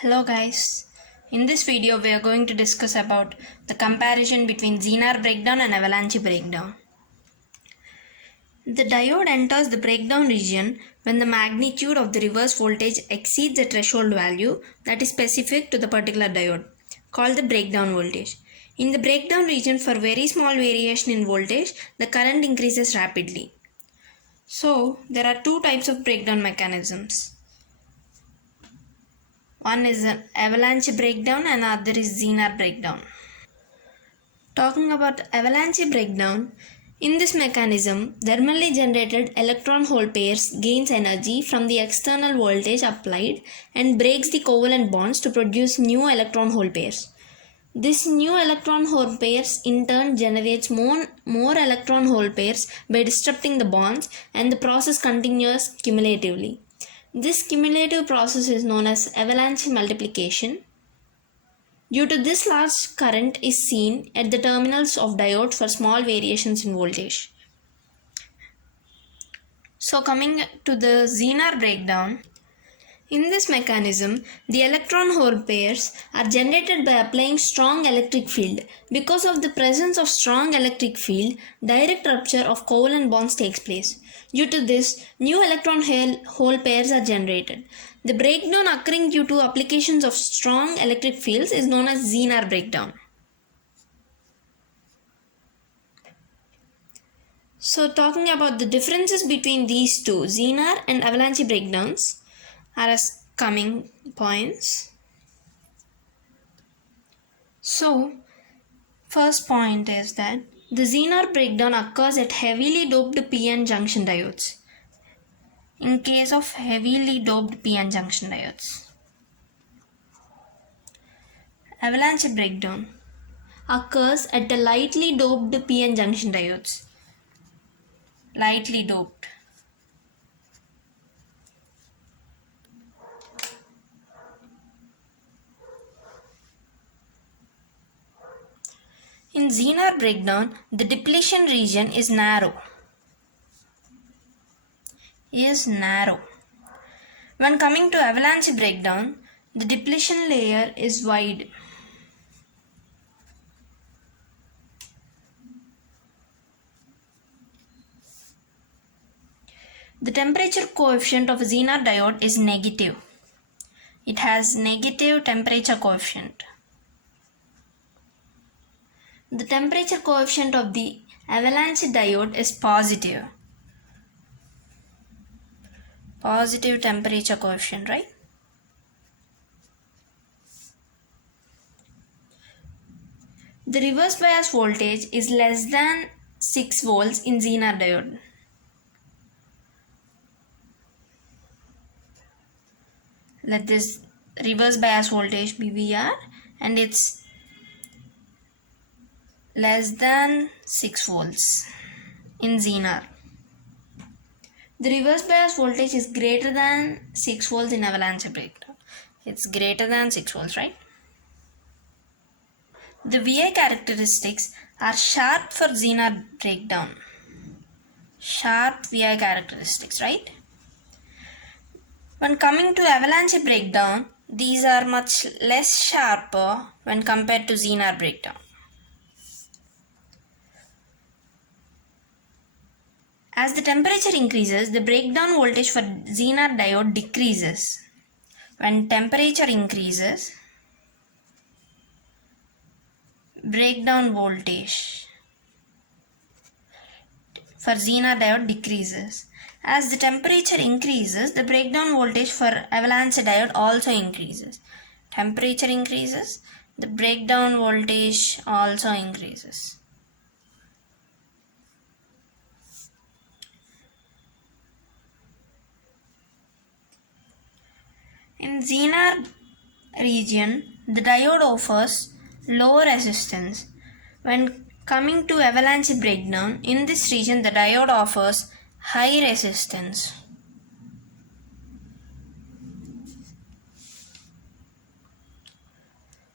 Hello guys, in this video we are going to discuss about the comparison between Zener breakdown and Avalanche breakdown. The diode enters the breakdown region when the magnitude of the reverse voltage exceeds a threshold value that is specific to the particular diode, called the breakdown voltage. In the breakdown region, for very small variation in voltage, the current increases rapidly. So, there are two types of breakdown mechanisms. One is an avalanche breakdown and other is Zener breakdown. Talking about avalanche breakdown, in this mechanism, thermally generated electron-hole pairs gains energy from the external voltage applied and breaks the covalent bonds to produce new electron-hole pairs. This new electron-hole pairs in turn generates more electron-hole pairs by disrupting the bonds, and the process continues cumulatively. This cumulative process is known as avalanche multiplication. Due to this, large current is seen at the terminals of diodes for small variations in voltage. So coming to the Zener breakdown, in this mechanism, the electron-hole pairs are generated by applying strong electric field. Because of the presence of strong electric field, direct rupture of covalent bonds takes place. Due to this, new electron-hole pairs are generated. The breakdown occurring due to applications of strong electric fields is known as Zener breakdown. So talking about the differences between these two, Zener and avalanche breakdowns, are as coming points. So, first point is that the Zener breakdown occurs at heavily doped p-n junction diodes. In case of heavily doped p-n junction diodes, avalanche breakdown occurs at the lightly doped p-n junction diodes. Lightly doped. In Zener breakdown, the depletion region is narrow. When coming to avalanche breakdown, the depletion layer is wide. The temperature coefficient of a Zener diode is negative. It has negative temperature coefficient. The temperature coefficient of the avalanche diode is positive. Positive temperature coefficient, right? The reverse bias voltage is less than 6 volts in Zener diode. Let this reverse bias voltage be VR and it's less than 6 volts in Zener. The reverse bias voltage is greater than 6 volts in avalanche breakdown. It's greater than 6 volts, right? The VI characteristics are sharp for Zener breakdown. Sharp VI characteristics, right? When coming to avalanche breakdown, these are much less sharper when compared to Zener breakdown. As the temperature increases, the breakdown voltage for Zener diode decreases. When temperature increases, breakdown voltage for Zener diode decreases. As the temperature increases, the breakdown voltage for avalanche diode also increases. Temperature increases, the breakdown voltage also increases. In Zener region, the diode offers low resistance. When coming to avalanche breakdown, in this region the diode offers high resistance.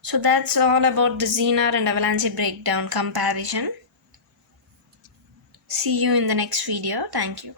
So that's all about the Zener and avalanche breakdown comparison. See you in the next video. Thank you.